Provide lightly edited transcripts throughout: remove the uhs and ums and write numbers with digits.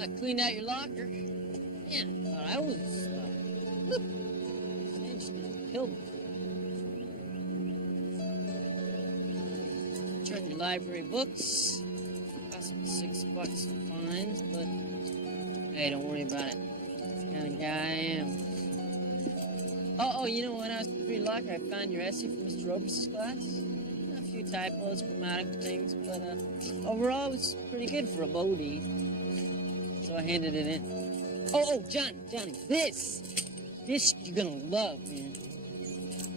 I cleaned out your locker. Man, I thought I was, look, just gonna kill me. Check your library books. Cost me $6 in fines, but hey, don't worry about it. That's the kind of guy I am. Oh, you know, when I was pretty locker, I found your essay from Mr. Opus' class. A few typos, grammatical things, but overall, it was pretty good for a Bodie. So I handed it in. Oh, Johnny, this you're gonna love, man.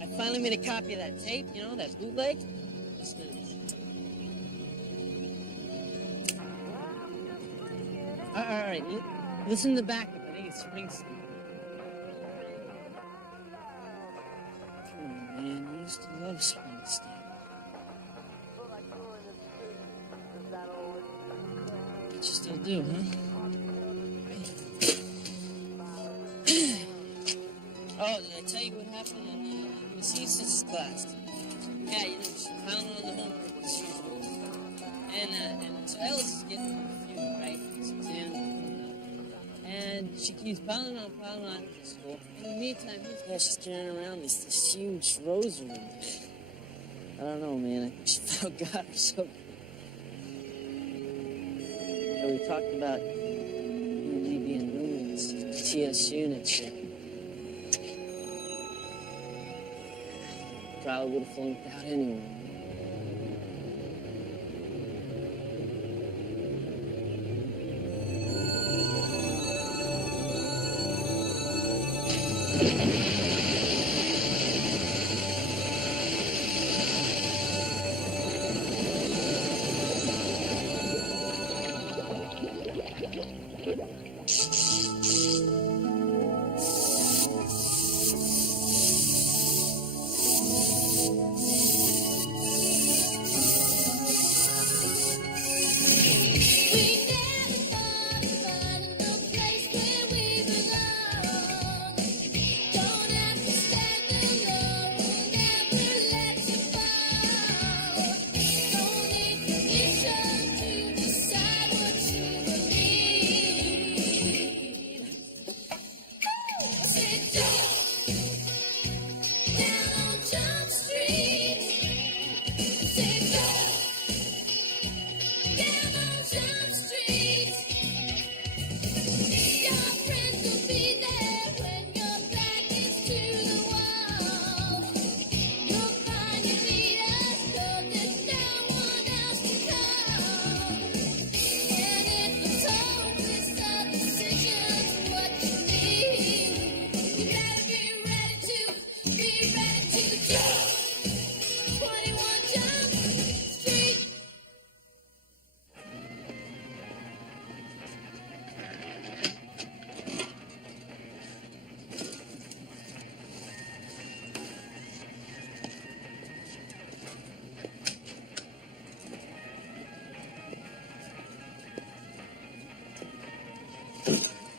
I finally made a copy of that tape, you know, that bootleg. Listen to this. All right, listen to the back of it. I think it's Springsteen. Oh, man, I used to love Springsteen. But you still do, huh? Oh, did I tell you what happened in Miss Easton's class? Yeah, you know, she's pounding on the homework as usual. And so Ellis is getting confused, right? And she keeps piling on at school. In the meantime, she's carrying around this huge rosary. I don't know, man. I think she found God or something. Yeah, we talked about UG being roommates, TSU next year. Probably would have flunked out anyway.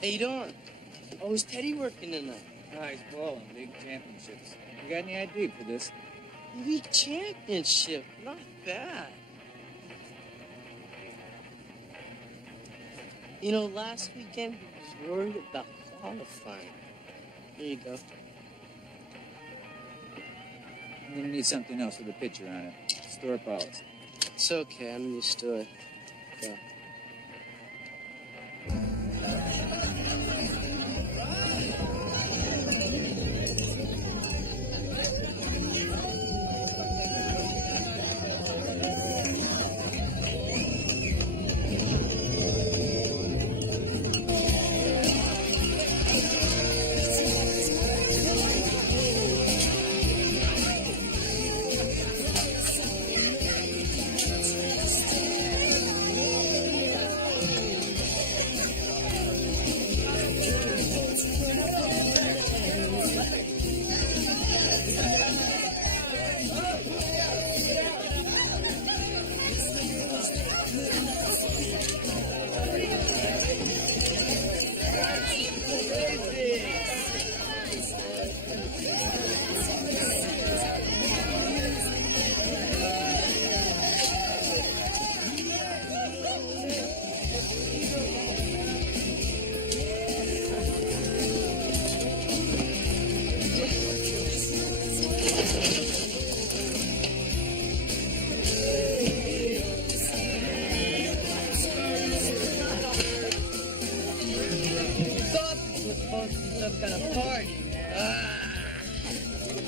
How you doing? Oh, is Teddy working tonight? No, he's bowling league championships. You got any idea for this? League championship, not bad. You know, last weekend he was worried about qualifying. Here you go. I'm gonna need something else with a picture on it. Store policy. It's okay, I'm used to it. Go.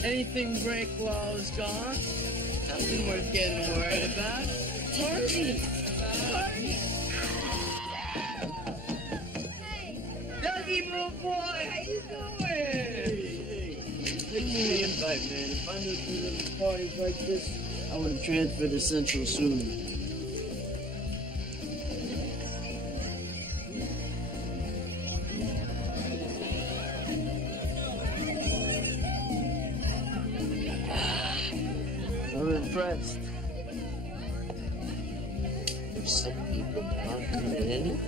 Anything break laws, John? Nothing worth getting worried about. Party! Party! Dougie, little boy, how you doing? Thanks for the invite, man. If I knew there was parties like this, I would have transferred to Central sooner. I'm impressed. There's some people that aren't coming in.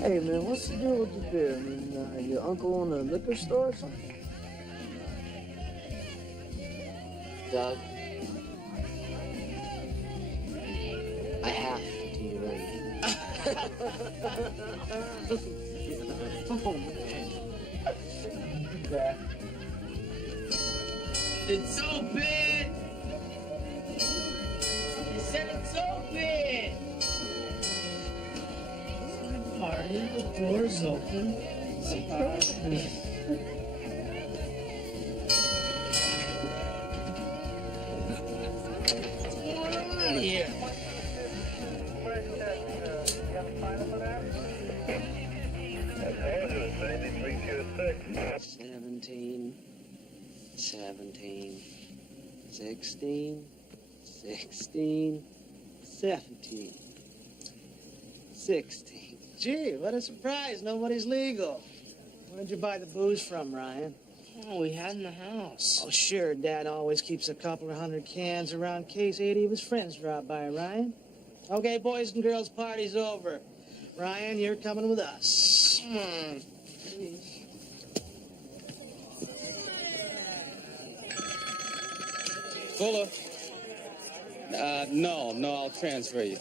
Hey, man, what's the deal with the beer? I mean, your uncle own a liquor store or something? Doug, I have to be right. Oh, man. It's open! You said it's open! Party, the door's open. Surprise me. Here. 17, 17, 16, 16, 17, 16. Gee, what a surprise. Nobody's legal. Where'd you buy the booze from, Ryan? Oh, we had in the house. Oh, sure. Dad always keeps a couple of 100 cans around in case 80 of his friends drop by, Ryan. Okay, boys and girls, party's over. Ryan, you're coming with us. Come on, please. Fuller? No, I'll transfer you.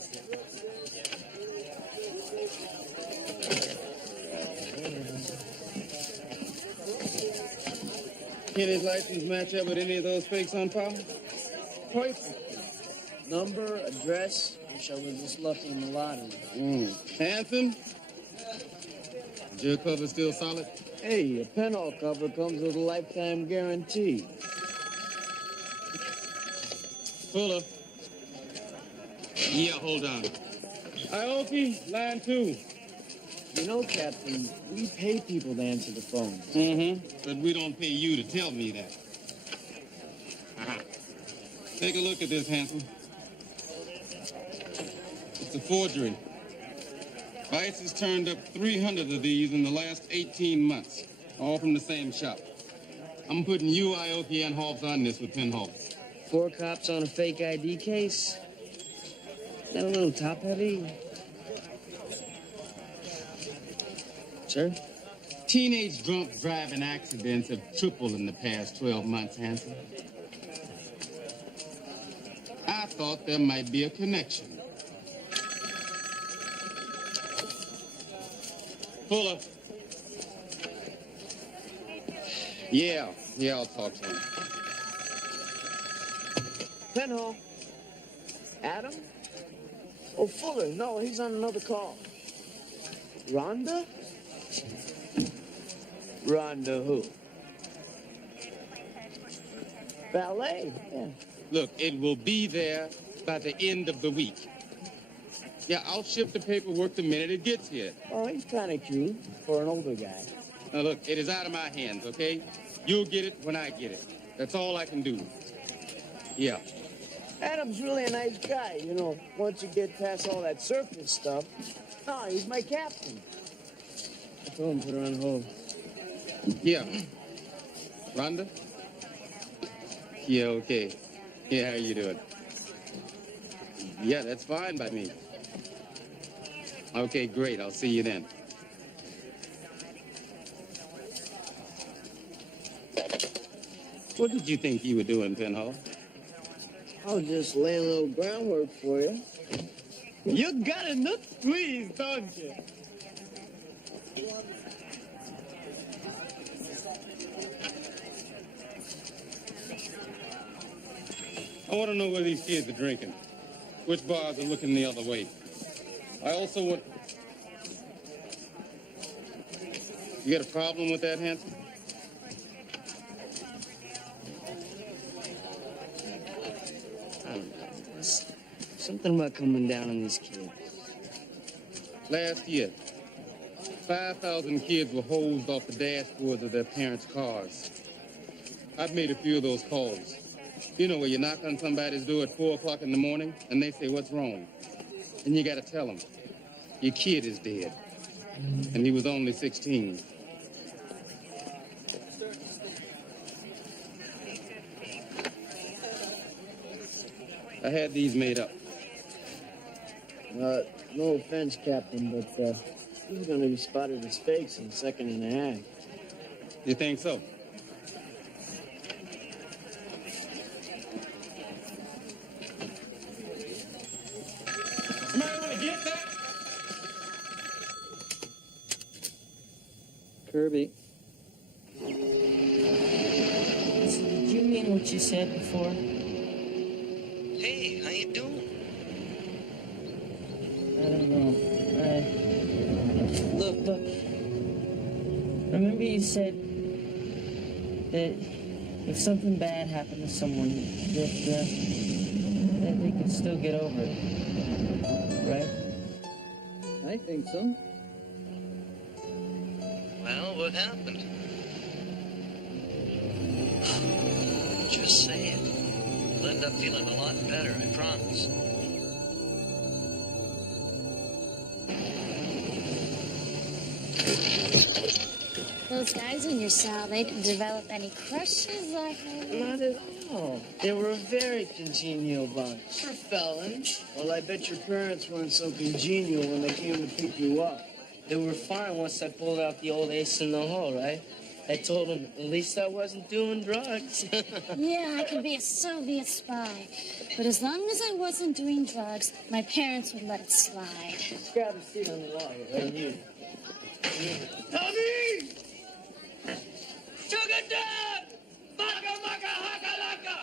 Can his license match up with any of those fakes on file? Perfect. Number, address. Wish I was this lucky in the lottery. Handsome? Your cover still solid? Hey, a pinhole cover comes with a lifetime guarantee. Fuller? Yeah, hold on. Ioki, line 2. You know, Captain, we pay people to answer the phone. But we don't pay you to tell me that. Take a look at this, Hanson. It's a forgery. Vice has turned up 300 of these in the last 18 months, all from the same shop. I'm putting you, Ioki, and Hobbs on this with Pinhole. 4 cops on a fake ID case? That a little top-heavy? Sir? Teenage drunk driving accidents have tripled in the past 12 months, Hanson. I thought there might be a connection. Fuller. Yeah, I'll talk to him. Pinhole. Adam? Oh, Fuller. No, he's on another call. Rhonda? Rhonda who? Ballet? Yeah. Look, it will be there by the end of the week. Yeah, I'll ship the paperwork the minute it gets here. Oh, he's kind of cute for an older guy. Now, look, it is out of my hands, okay? You'll get it when I get it. That's all I can do. Yeah. Adam's really a nice guy, you know, once you get past all that surface stuff. Oh, he's my captain. I told him to put her on hold. Yeah. Rhonda? Yeah, okay. Yeah, how you doing? Yeah, that's fine by me. Okay, great. I'll see you then. What did you think you were doing, Pinhole? I'll just lay a little groundwork for you. You got a nut squeeze, don't you? I want to know where these kids are drinking. Which bars are looking the other way. I also want... You got a problem with that, Hanson? I don't know. There's something about coming down on these kids. Last year, 5,000 kids were hosed off the dashboards of their parents' cars. I've made a few of those calls. You know, where you knock on somebody's door at 4 o'clock in the morning and they say, "What's wrong?" And you gotta tell them, your kid is dead. And he was only 16. I had these made up. No offense, Captain, but he's gonna be spotted as fakes in a second and a half. You think so? Somebody want to get that? Kirby. Did you mean what you said before? Hey, how you doing? I don't know. Look. Remember you said that if something bad happened to someone, that they could still get over it, right? I think so. Well, what happened? Just say it. You'll end up feeling a lot better, I promise. Those guys in your cell, they didn't develop any crushes like Not at all. They were a very congenial bunch. For felons. Well, I bet your parents weren't so congenial when they came to pick you up. They were fine once I pulled out the old ace in the hole, right? I told them at least I wasn't doing drugs. Yeah, I could be a Soviet spy. But as long as I wasn't doing drugs, my parents would let it slide. Grab a seat on the wall, right here. Tommy! Sugar dog! Maka maka haka laka!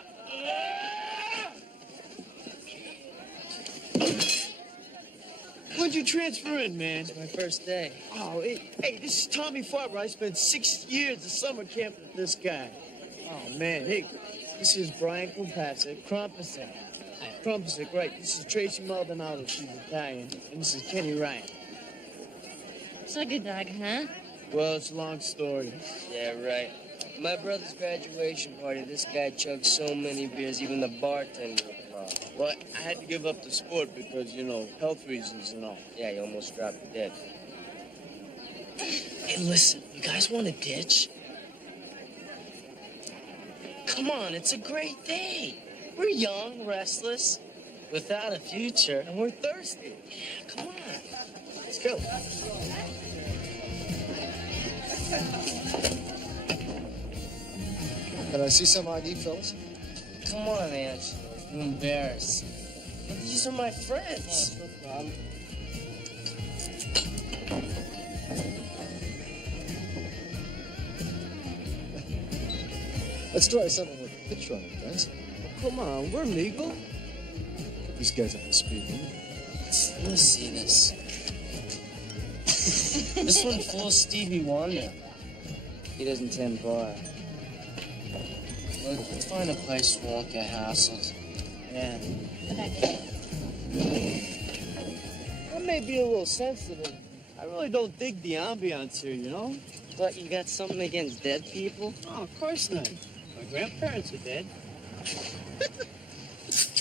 When'd you transfer in, man? My first day. Oh, hey, this is Tommy Farber. I spent 6 years of summer camp with this guy. Oh, man, hey, this is Brian Krumpasek. Krumpasek, right. This is Tracy Maldonado. She's Italian. And this is Kenny Ryan. Sugar dog, huh? Well, it's a long story. Yeah, right. My brother's graduation party, this guy chugged so many beers, even the bartender applauded. Well, I had to give up the sport because, you know, health reasons and all. Yeah, he almost dropped dead. Hey, listen, you guys want to ditch? Come on, it's a great day. We're young, restless, without a future, and we're thirsty. Come on, let's go. Can I see some ID, fellas? Come on, Ange. I'm embarrassed. But these are my friends. No problem. Let's try something with a picture on it, guys. Come on, we're legal. Get these guys up to speed, will you? Let's see this. This one fools Stevie Wonder. He doesn't tend bar. Look, let's find a place where we won't get hassled. Yeah. I may be a little sensitive. I really don't dig the ambiance here, you know? But you got something against dead people? Oh, of course not. My grandparents are dead.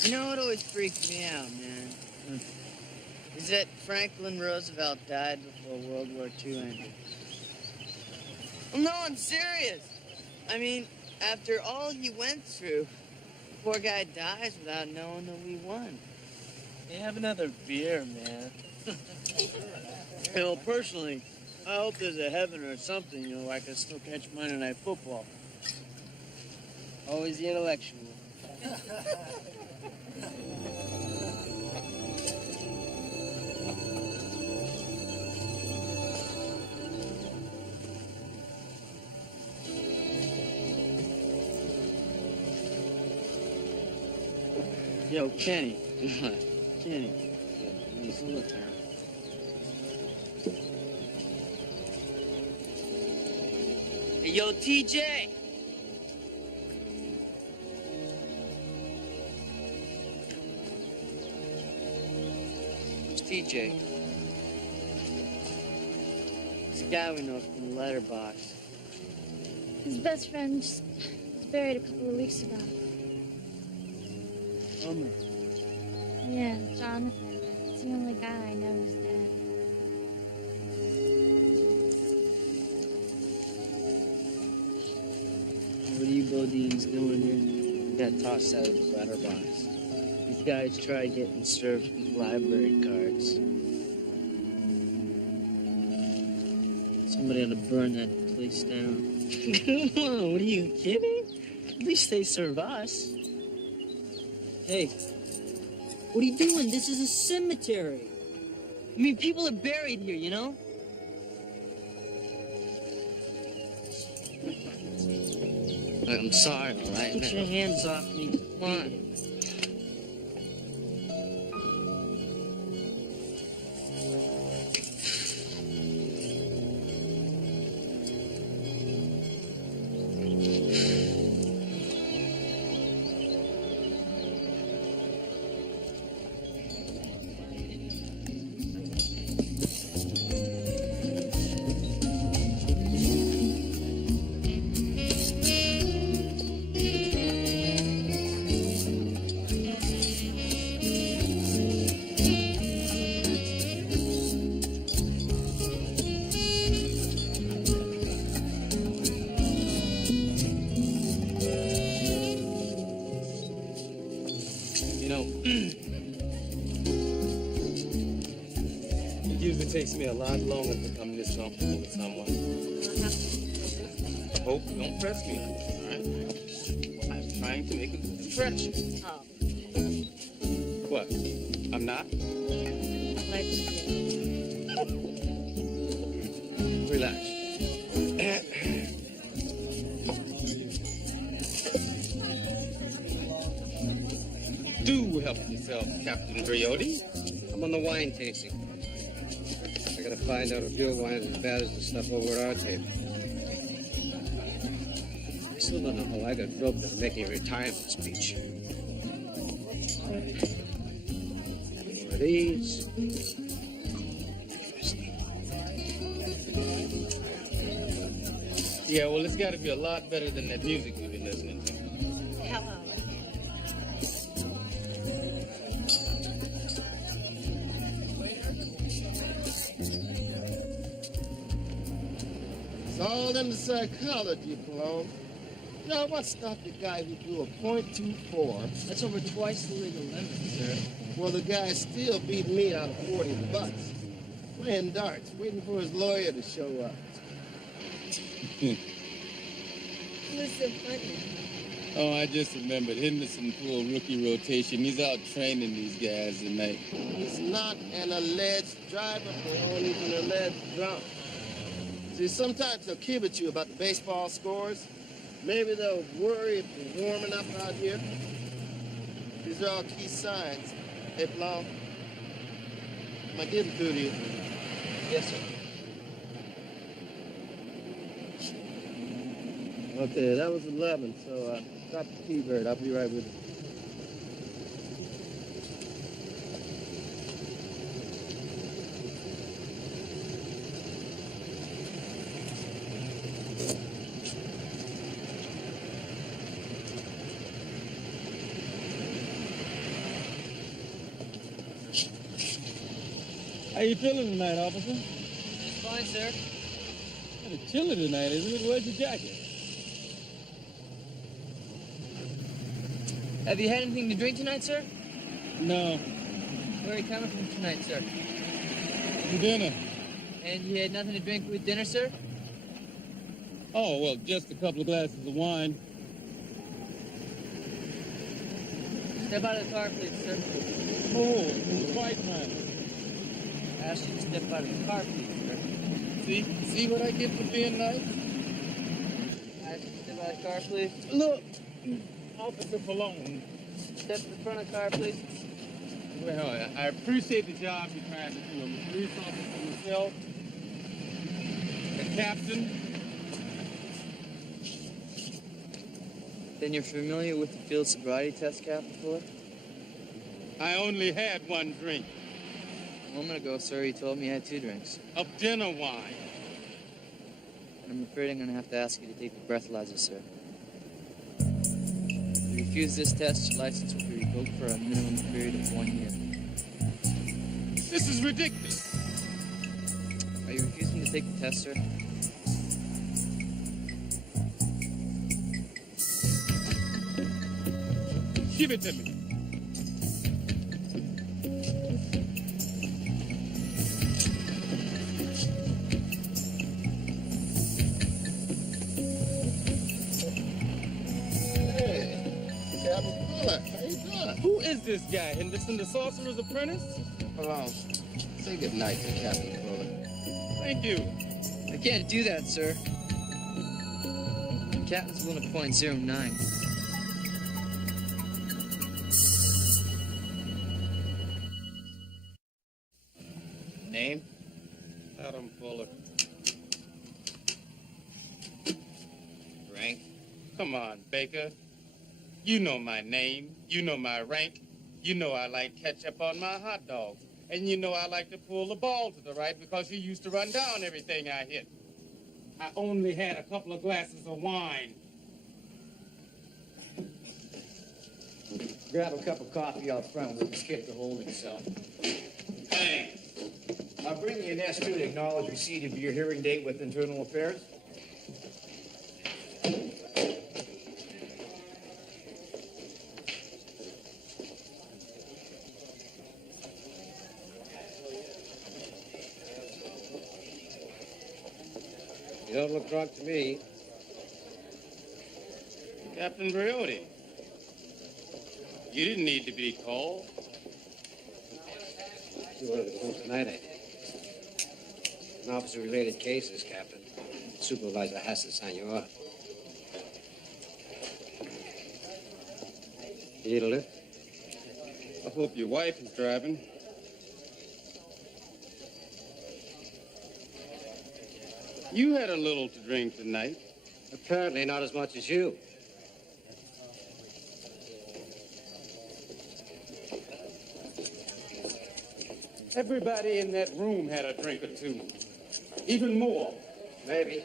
You know what always freaked me out, man? Is that Franklin Roosevelt died before World War II ended. No, I'm serious. I mean, after all he went through, the poor guy dies without knowing that we won. Hey, have another beer, man. You know, personally, I hope there's a heaven or something, you know, where I can still catch Monday Night Football. Always the intellectual. Yo, Kenny. Kenny. Hey, yo, TJ. Who's TJ? This guy we know from the letterbox. His best friend just was buried a couple of weeks ago. Homer. Yeah, Jonathan. It's the only guy I know who's dead. What are you Bodines doing here? Got tossed out of the letterbox. These guys tried getting served with library cards. Somebody ought to burn that place down. Come on, what are you kidding? At least they serve us. Hey, what are you doing? This is a cemetery. I mean, people are buried here, you know? I'm sorry, all right? Get your hands off me. Come on. It usually takes me a lot longer to come this comfortable with someone. Hope you don't press me, all right? I'm trying to make a good impression. Oh. What? I'm not? Relax. Do help yourself, Captain Briotti. I'm on the wine tasting. I gotta find out if your wine's as bad as the stuff over at our table. I still don't know how I got roped into making a retirement speech. One of these. Yeah, well, it's got to be a lot better than that music we've been listening to. Hello. It's all in the psychology, Palone. You know, what stopped the guy who threw a .24? That's over twice the legal limit, sir. Well, the guy still beat me out of 40 bucks. Playing darts, waiting for his lawyer to show up. What's so funny? Oh, I just remembered Henderson full rookie rotation. He's out training these guys tonight. He's not an alleged driver, Palone. He's an alleged drunk. See, sometimes they'll kib at you about the baseball scores. Maybe they'll worry if you're warming up out here. These are all key signs. Hey, Palone, am I getting through to you? Yes, sir. Okay, that was 11, so drop the T-bird. I'll be right with you. How you feeling tonight, officer? Fine, sir. Kind of chilly tonight, isn't it? Where's your jacket? Have you had anything to drink tonight, sir? No. Where are you coming from tonight, sir? For dinner. And you had nothing to drink with dinner, sir? Oh, well, just a couple of glasses of wine. Step out of the car, please, sir. Oh, quite nice. I asked you to step out of the car, please, sir. See what I get for being nice? I asked you to step out of the car, please. Look, Officer Malone. Step to the front of the car, please. Well, I appreciate the job you're trying to do. I'm a police officer myself. The captain. Then you're familiar with the field sobriety test, Captain Fuller? I only had one drink A moment ago, sir, you told me you had 2 drinks. of dinner wine. I'm afraid I'm gonna have to ask you to take the breathalyzer, sir. If you refuse this test, your license will be revoked for a minimum period of 1 year. This is ridiculous. Are you refusing to take the test, sir? Give it to me. Captain Fuller, how you doing? Who is this guy? Henderson, the Sorcerer's Apprentice? Oh, say good night to Captain Fuller. Thank you. I can't do that, sir. The captain's willing to point 09. Name? Adam Fuller. Rank? Come on, Baker. You know my name. You know my rank. You know I like ketchup on my hot dogs. And you know I like to pull the ball to the right because you used to run down everything I hit. I only had a couple of glasses of wine. Grab a cup of coffee out front with the skip to hold himself. Thanks. I'll bring you an S2 to acknowledge receipt of your hearing date with Internal Affairs. You don't look drunk to me. Captain Briotti. You didn't need to be called. You wanted to come tonight, eh? An officer-related cases, Captain. The supervisor has to sign you off. You need a lift? I hope your wife is driving. You had a little to drink tonight. Apparently not as much as you. Everybody in that room had a drink or two. Even more. Maybe.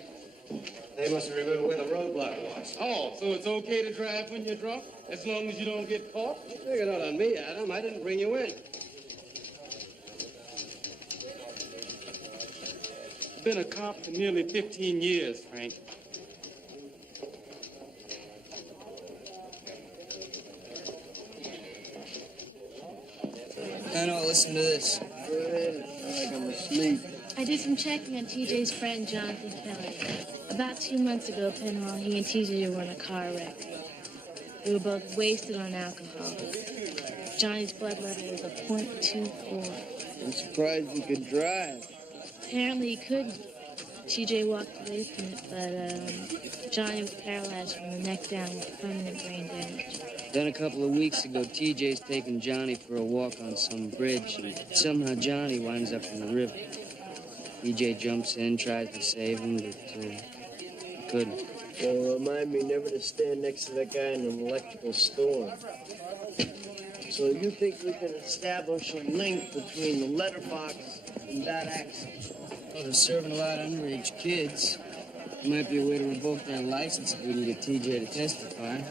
They must have remembered where the roadblock was. Oh, so it's okay to drive when you're drunk? As long as you don't get caught? Take it out on me, Adam. I didn't bring you in. I've been a cop for nearly 15 years, Frank. I know, listen to this. Go ahead. I like I'm asleep. I did some checking on TJ's friend, Jonathan Kelly. About 2 months ago, Penhall, he and TJ were in a car wreck. They were both wasted on alcohol. Johnny's blood level was a .24. I'm surprised you could drive. Apparently he couldn't. TJ walked away from it, but Johnny was paralyzed from the neck down with permanent brain damage. Then a couple of weeks ago, TJ's taking Johnny for a walk on some bridge, and somehow Johnny winds up in the river. TJ jumps in, tries to save him, but he couldn't. Well, remind me never to stand next to that guy in an electrical storm. So you think we can establish a link between the letterbox and that accident? Well, they're serving a lot of underage kids. There might be a way to revoke their license if we can get TJ to testify.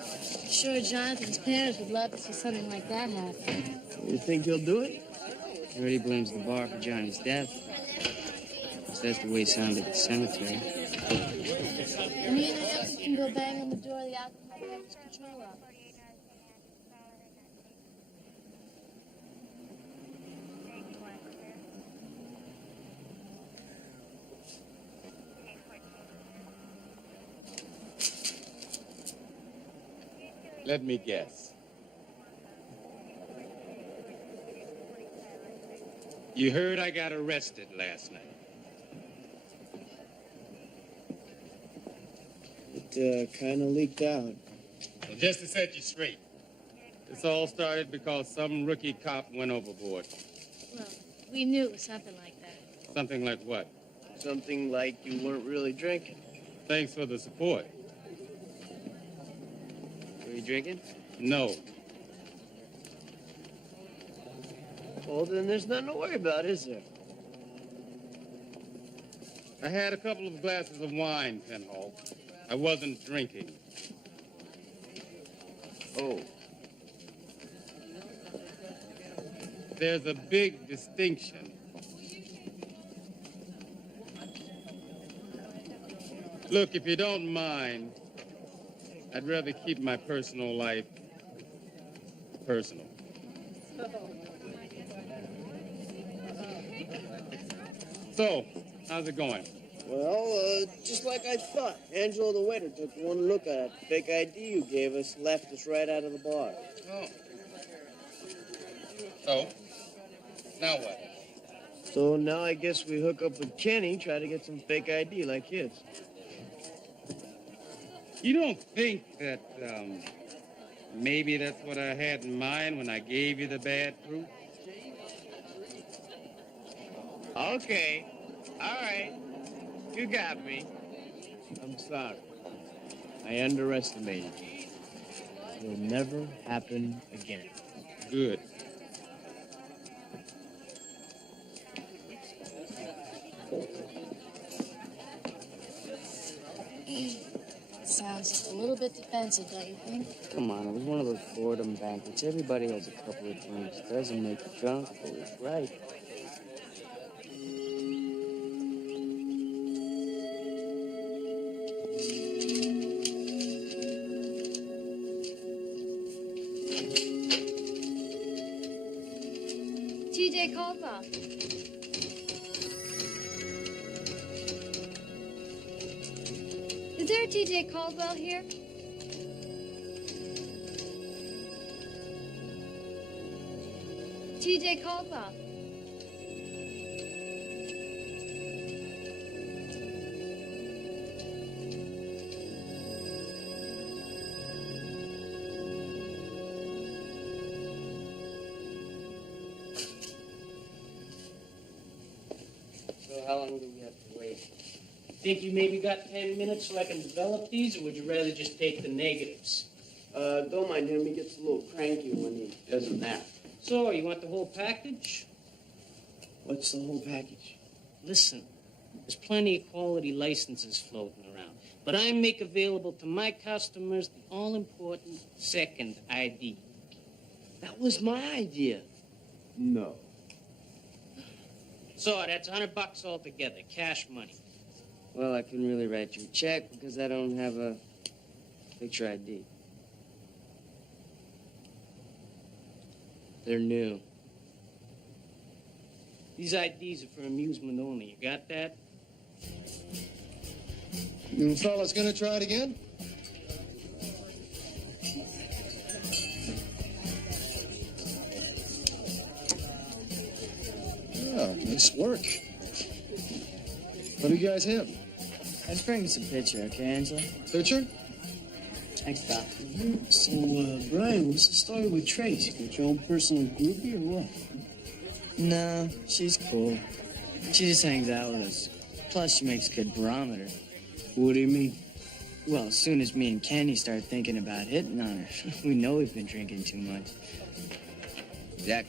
Sure, Jonathan's parents would love to see something like that happen. You think he'll do it? He already blames the bar for Johnny's death. So that's the way he sounded at the cemetery. Me and the Nelson can go bang on the door of the alcohol beverage control office. Let me guess. You heard I got arrested last night. It kind of leaked out. Well, just to set you straight, this all started because some rookie cop went overboard. Well, we knew it was something like that. Something like what? Something like you weren't really drinking. Thanks for the support. you drinking? No. Well, then there's nothing to worry about, is there? I had a couple of glasses of wine, Penhall. I wasn't drinking. Oh. There's a big distinction. Look, if you don't mind, I'd rather keep my personal life personal. So, how's it going? Well, just like I thought. Angelo the waiter took one look at the fake ID you gave us, left us right out of the bar. Oh. So, now what? So now I guess we hook up with Kenny, try to get some fake ID like his. You don't think that, maybe that's what I had in mind when I gave you the bad proof? Okay. All right. You got me. I'm sorry. I underestimated you. It'll never happen again. Good. Sounds a little bit defensive, don't you think? Come on, it was one of those boredom banquets. Everybody has a couple of drinks. Doesn't make you drunk, but it's right. TJ Caldwell. Is there a TJ Caldwell here? TJ Caldwell. So how long do we have to wait? Think you maybe got 10 minutes so I can develop these, or would you rather just take the negatives? Don't mind him. He gets a little cranky when he doesn't nap. So, you want the whole package? What's the whole package? Listen, there's plenty of quality licenses floating around, but I make available to my customers the all-important second ID. That was my idea. No. So, that's $100 altogether, cash money. Well, I couldn't really write you a check because I don't have a picture ID. They're new. These IDs are for amusement only. You got that? You fellas gonna try it again? Oh, nice work. What do you guys have? Let's bring us a picture, okay, Angela? Picture? Thanks, Doc. So, Brian, what's the story with Trace? You got your own personal groupie or what? No, she's cool. She just hangs out with us. Plus, she makes a good barometer. What do you mean? Well, as soon as me and Kenny start thinking about hitting on her, we know we've been drinking too much. Jack.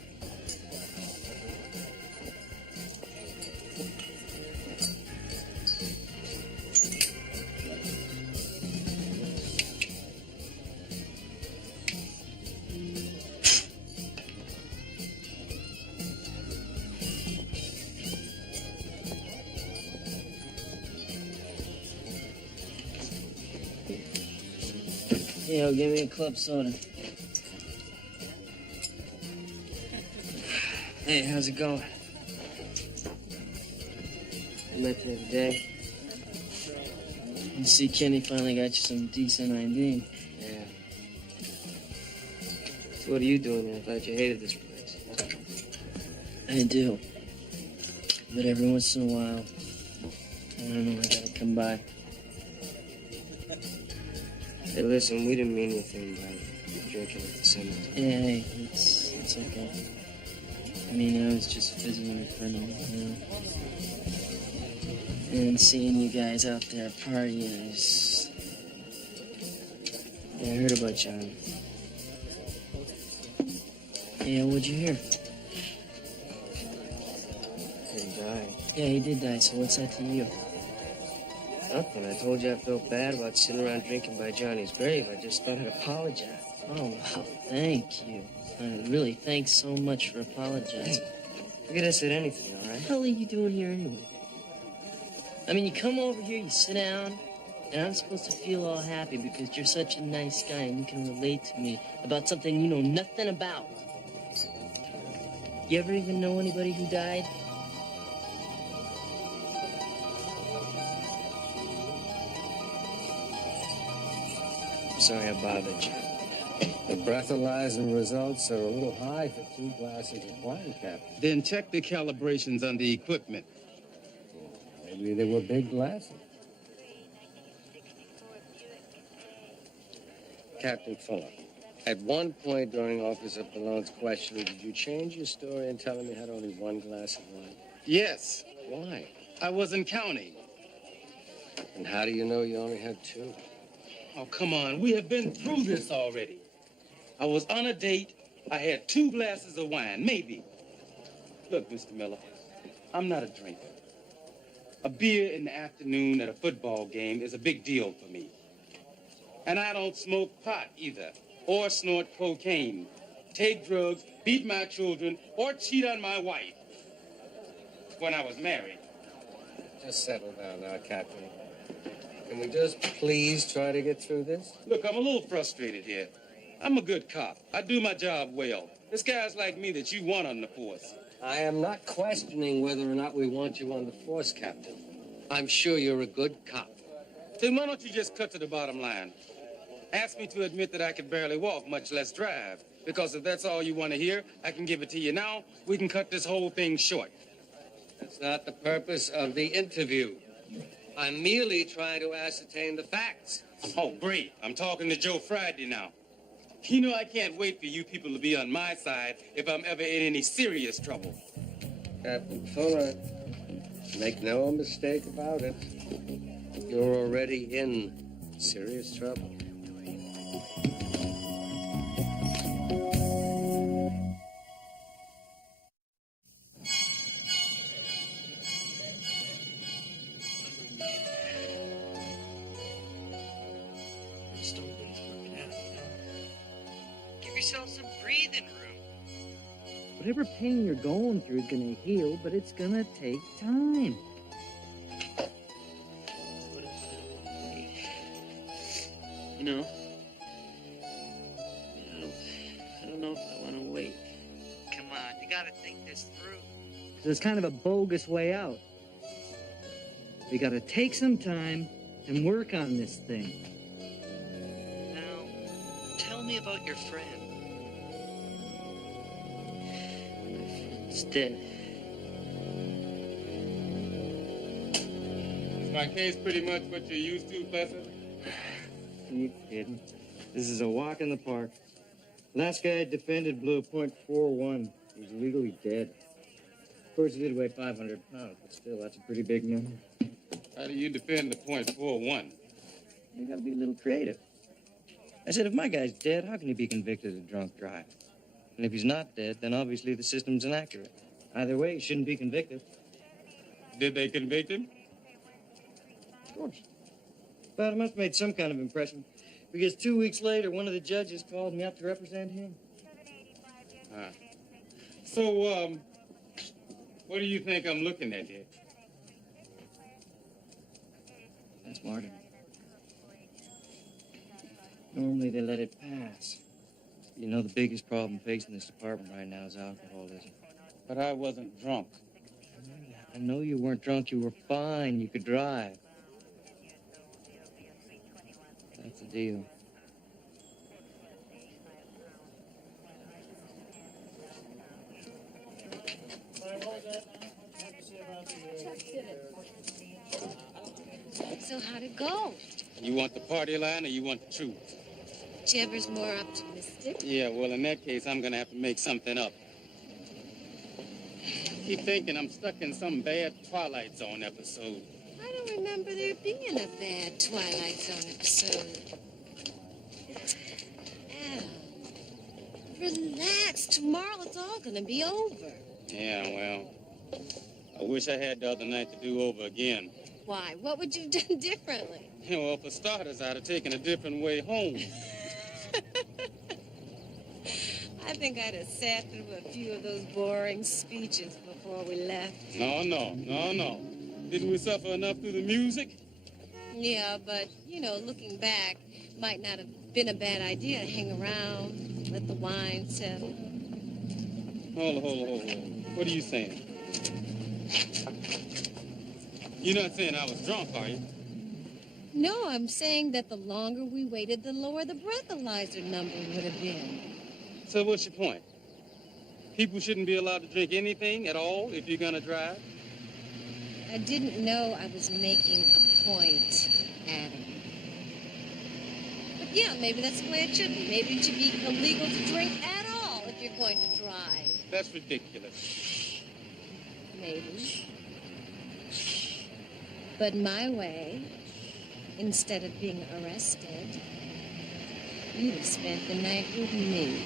Yo, give me a club soda. Hey, how's it going? I met you the other day. You see, Kenny finally got you some decent ID. Yeah. So what are you doing here? I thought you hated this place. I do. But every once in a while, I don't know, I gotta come by. Hey, listen, we didn't mean anything by drinking at the cemetery. Yeah, hey, it's okay. I mean, I was just visiting a friend of mine, you know. And seeing you guys out there partying is... Yeah, I heard about Johnny. Yeah, what'd you hear? He died. Yeah, he did die, so what's that to you? Nothing. I told you I felt bad about sitting around drinking by Johnny's grave. I just thought I'd apologize. Oh, wow, thank you. Really, thanks so much for apologizing. Forget I said anything, all right? What the hell are you doing here anyway? I mean, you come over here, you sit down, and I'm supposed to feel all happy because you're such a nice guy and you can relate to me about something you know nothing about. You ever even know anybody who died? I'm sorry I bothered you. The breathalyzer results are a little high for 2 glasses of wine, Captain. Then check the calibrations on the equipment. Maybe they were big glasses. Captain Fuller, at one point during Officer Pallone's questioning, did you change your story and tell him you had only 1 glass of wine? Yes, Why? I wasn't counting. And how do you know you only had 2? Oh, come on. We have been through this already. I was on a date. I had 2 glasses of wine, maybe. Look, Mr. Miller, I'm not a drinker. A beer in the afternoon at a football game is a big deal for me. And I don't smoke pot either, or snort cocaine, take drugs, beat my children, or cheat on my wife when I was married. Just settle down now, Captain. Can we just please try to get through this? Look, I'm a little frustrated here. I'm a good cop. I do my job well. This guy's like me that you want on the force. I am not questioning whether or not we want you on the force, Captain. I'm sure you're a good cop. Then why don't you just cut to the bottom line? Ask me to admit that I could barely walk, much less drive. Because if that's all you want to hear, I can give it to you now. We can cut this whole thing short. That's not the purpose of the interview. I'm merely trying to ascertain the facts. Oh, great. I'm talking to Joe Friday now. You know I can't wait for you people to be on my side if I'm ever in any serious trouble. Captain Fuller, make no mistake about it. You're already in serious trouble. Give yourself some breathing room. Whatever pain you're going through is gonna heal, but it's gonna take time. You know, I don't know if I want to wait. Come on, you gotta think this through. There's kind of a bogus way out. We gotta take some time and work on this thing. Now, tell me about your friend. It's dead. Is my case pretty much what you're used to, Professor? You kidding? This is a walk in the park. Last guy I defended blew a .41. He's legally dead. Of course, he did weigh 500 pounds, but still, that's a pretty big number. How do you defend the .41? You gotta be a little creative. I said, if my guy's dead, how can he be convicted of drunk driving? And if he's not dead, then obviously the system's inaccurate. Either way, he shouldn't be convicted. Did they convict him? Of course. But it must have made some kind of impression, because 2 weeks later, one of the judges called me up to represent him. So, what do you think I'm looking at here? That's Martin. Normally they let it pass. You know, the biggest problem facing this department right now is alcoholism. But I wasn't drunk. I know you weren't drunk. You were fine. You could drive. That's the deal. So how'd it go? You want the party line or you want the truth? Whichever's more optimistic. Yeah, well, in that case, I'm gonna have to make something up. Keep thinking I'm stuck in some bad Twilight Zone episode. I don't remember there being a bad Twilight Zone episode. Relax. Tomorrow it's all gonna be over. Yeah, well, I wish I had the other night to do over again. Why? What would you have done differently? Well, for starters, I'd have taken a different way home. I think I'd have sat through a few of those boring speeches before we left. No. Didn't we suffer enough through the music? Yeah, but, looking back, might not have been a bad idea to hang around, let the wine settle. Hold on. What are you saying? You're not saying I was drunk, are you? No, I'm saying that the longer we waited, the lower the breathalyzer number would have been. So what's your point? People shouldn't be allowed to drink anything at all if you're gonna drive? I didn't know I was making a point, Adam. But yeah, maybe that's the way it should be. Maybe it should be illegal to drink at all if you're going to drive. That's ridiculous. Maybe. But my way, instead of being arrested, you'd have spent the night with me.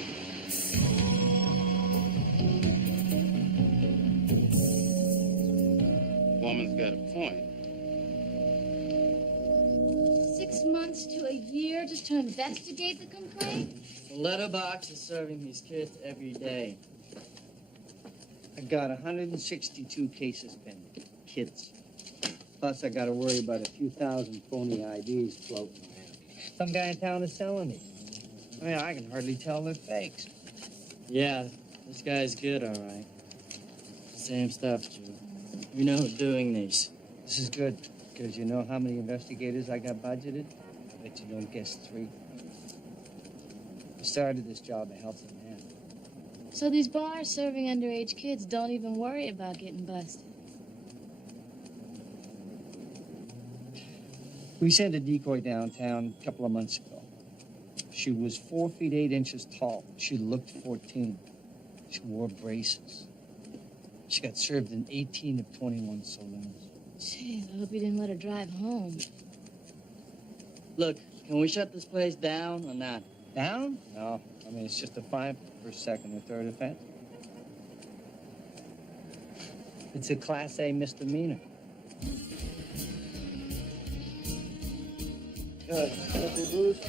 Woman's got a point. 6 months to a year just to investigate the complaint? The letterbox is serving these kids every day. I got 162 cases pending. Kids. Plus, I got to worry about a few thousand phony IDs floating around. Some guy in town is selling these. I mean, I can hardly tell they're fakes. Yeah, this guy's good, all right. Same stuff, Joe. We know who's doing these. This is good, because you know how many investigators I got budgeted? I bet you don't guess 3. I started this job to help the man. So these bars serving underage kids don't even worry about getting busted. We sent a decoy downtown a couple of months ago. She was 4 feet 8 inches tall. She looked 14. She wore braces. She got served in 18 of 21 saloons. Jeez, I hope you didn't let her drive home. Look, can we shut this place down or not? Down? No. I mean, it's just a fine for second or third offense. It's a Class A misdemeanor. Good. Couple booze?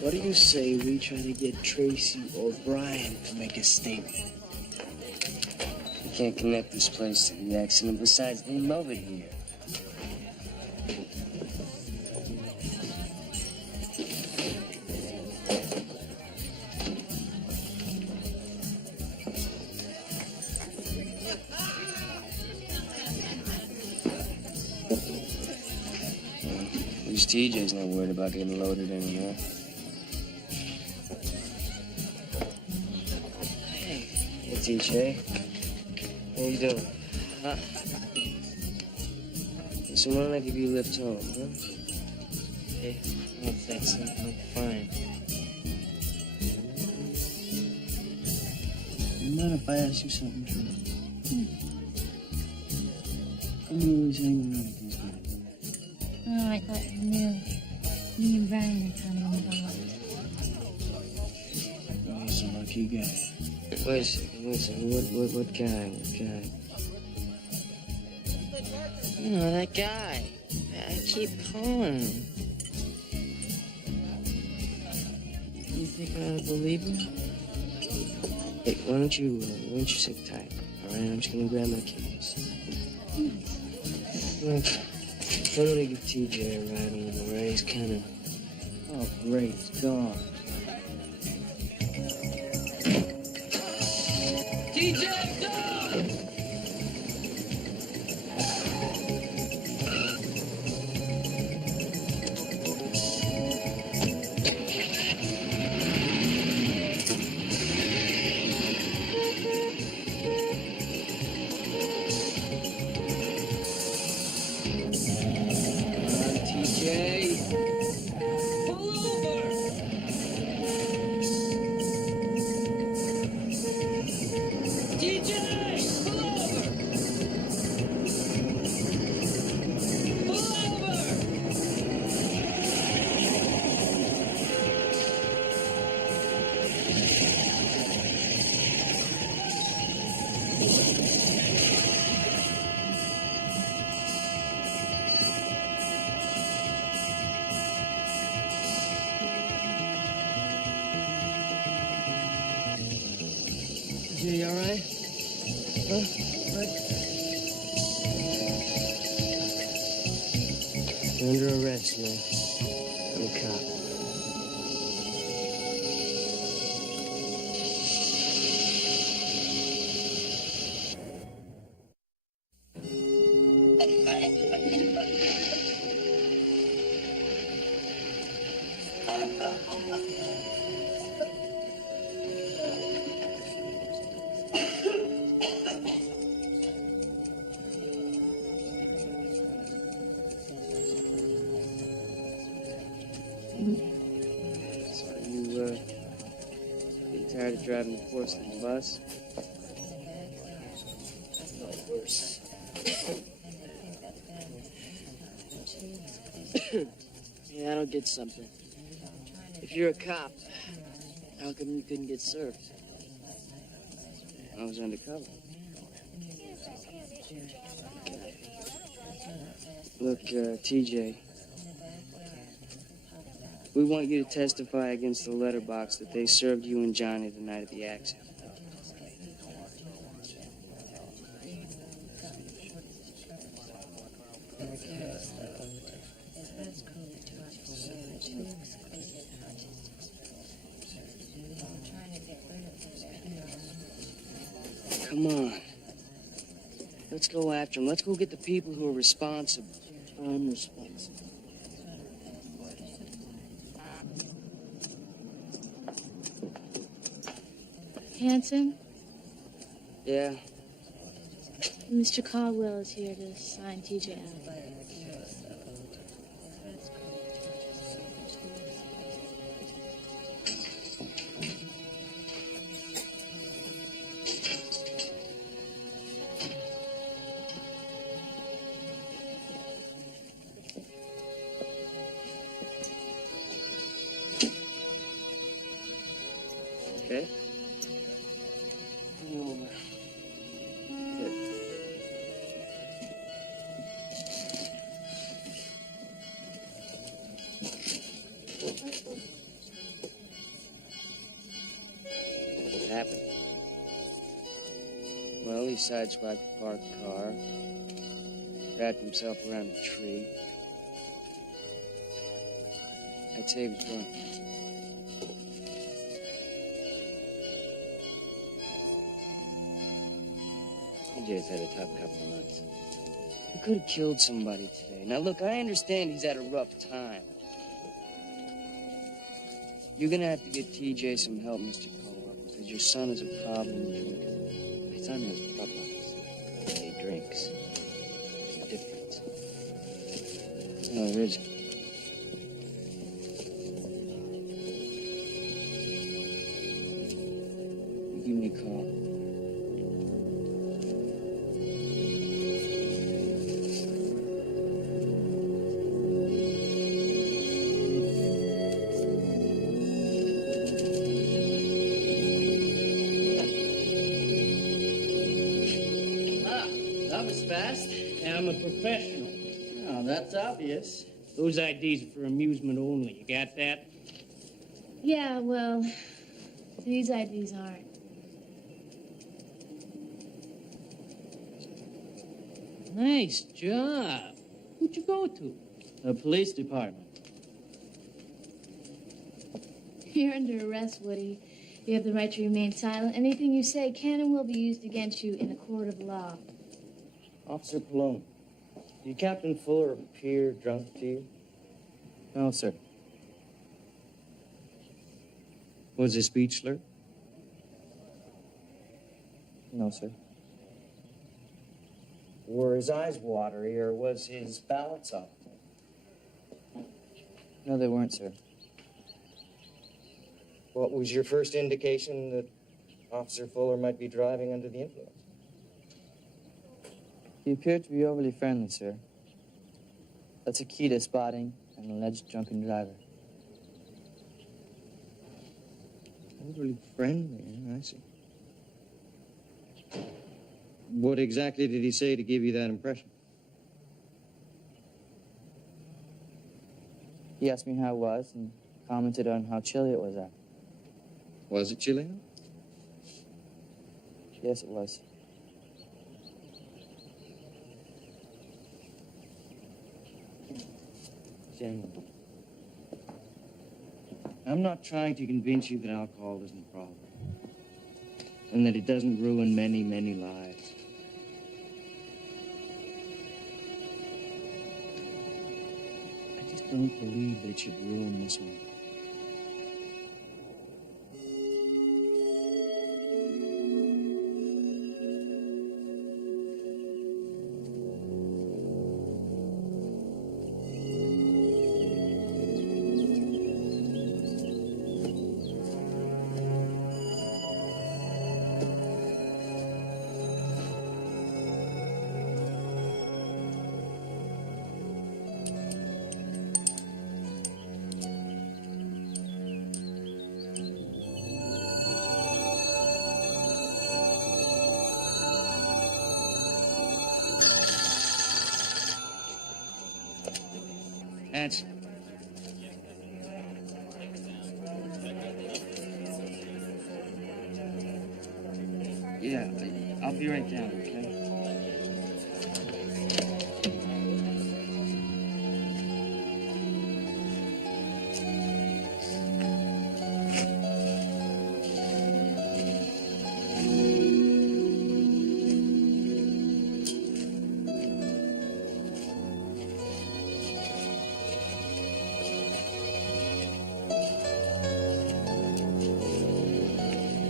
What do you say we try to get Tracy O'Brien to make a statement? You can't connect this place to the accident. Besides, they love it here. At least TJ's not worried about getting loaded anymore. Hey, TJ. How you doing? So why don't I give you a lift home, huh? Hey, no thanks, I'm fine. You mind if I ask you something, Trina? How come you always hang around with these guys? Oh, I thought you knew. Me and Brian are kind of involved. Oh, he's a lucky guy. Wait a second. What guy? You know, that guy. I keep calling him. You think I ought to believe him? Hey, why don't you sit tight? All right, I'm just gonna grab my keys. Look, I'm gonna give TJ a ride on the way. He's kind of. Oh, great. It's gone. TJ, go! Pull over! You all right? Huh? What? You're under arrest, man. I'm a cop. Getting tired of driving the horse and the bus? No worse. Yeah, I don't get something. If you're a cop, how come you couldn't get served? I was undercover. Look, TJ. We want you to testify against the letterbox that they served you and Johnny the night of the accident. Come on. Let's go after them. Let's go get the people who are responsible. I'm responsible. Hanson, Yeah? Mr. Caldwell is here to sign TJ out. Okay. Come over. Good. What happened? Well, he sideswiped the parked car, wrapped himself around a tree. I'd say he was drunk. TJ's had a tough couple of months. He could have killed somebody today. Now, look, I understand he's had a rough time. You're gonna have to get TJ some help, Mr. Caldwell, because your son is a problem drinker. My son has problems. He drinks. There's a difference. No, there isn't. You give me a call. That was fast. I'm a professional. Oh, that's obvious. Those IDs are for amusement only. You got that? Yeah, well, these IDs aren't. Nice job. Who'd you go to? The police department. You're under arrest, Woody. You have the right to remain silent. Anything you say can and will be used against you in a court of law. Officer Palone, did Captain Fuller appear drunk to you? No, sir. Was his speech slurred? No, sir. Were his eyes watery, or was his balance off? No, they weren't, sir. What was your first indication that Officer Fuller might be driving under the influence? He appeared to be overly friendly, sir. That's a key to spotting an alleged drunken driver. Overly friendly, I see. What exactly did he say to give you that impression? He asked me how it was and commented on how chilly it was out. Was it chilly? Yes, it was. Samuel, I'm not trying to convince you that alcohol isn't a problem. And that it doesn't ruin many, many lives. I just don't believe that it should ruin this one. That's... Yeah, I'll be right down, okay?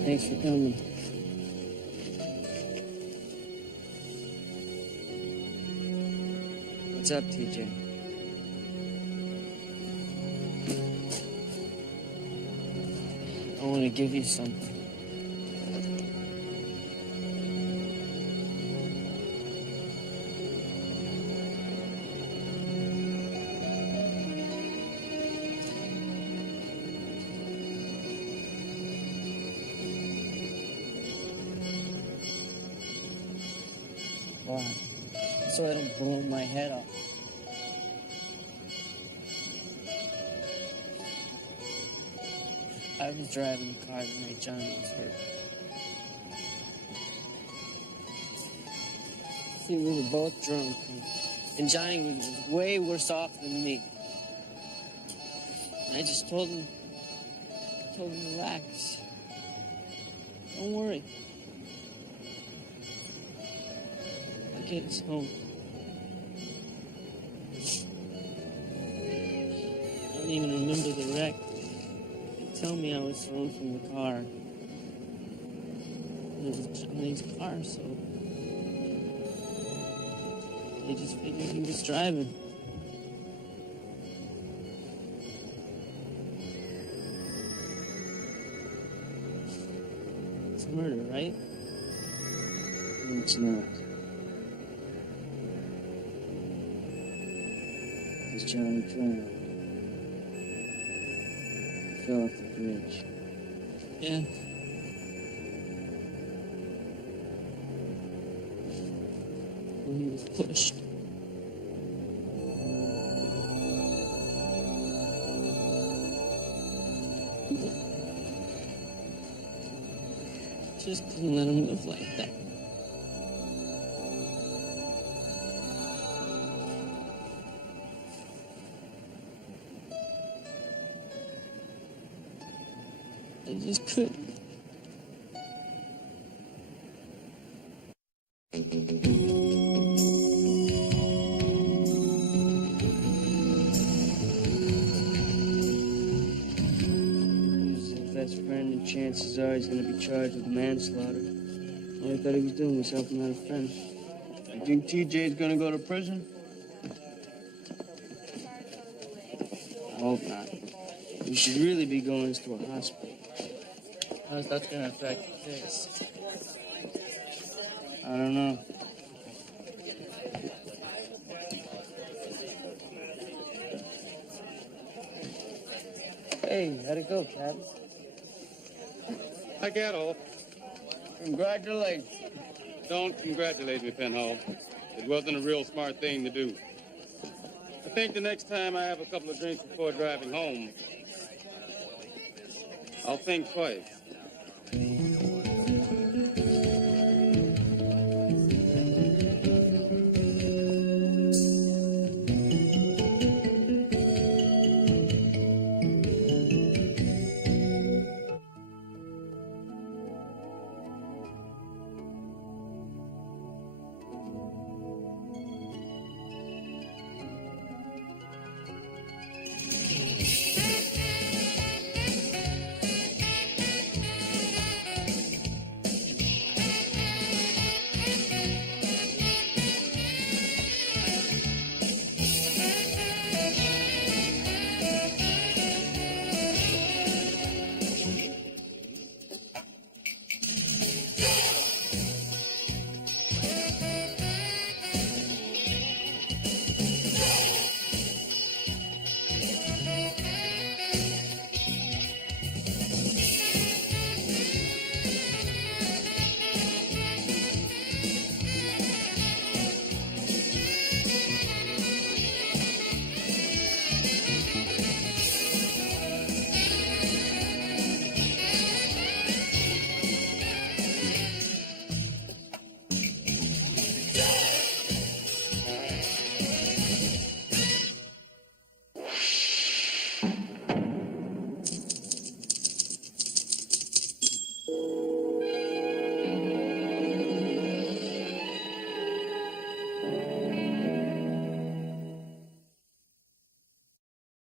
Thanks for coming. What's up, TJ? I want to give you something. Why? So I don't blow my head off. I was driving the car the night Johnny was hurt. See, we were both drunk, and Johnny was way worse off than me. And I just told him, relax. Don't worry. I'll get us home. I don't even remember the wreck. They tell me I was thrown from the car. And it was Johnny's car, so they just figured he was driving. It's murder, right? No, it's not. It's Johnny drowned. He fell off the bridge. Yeah. When he was pushed. Just couldn't let him live like that. I just couldn't. He's his best friend, and chances are he's gonna be charged with manslaughter. All I thought he was doing was helping out a friend. You think TJ's gonna go to prison? I hope not. He should really be going to a hospital. How's that gonna affect the case? I don't know. Hey, how'd it go, Captain? I got off. Congratulations. Don't congratulate me, Penhall. It wasn't a real smart thing to do. I think the next time I have a couple of drinks before driving home, I'll think twice.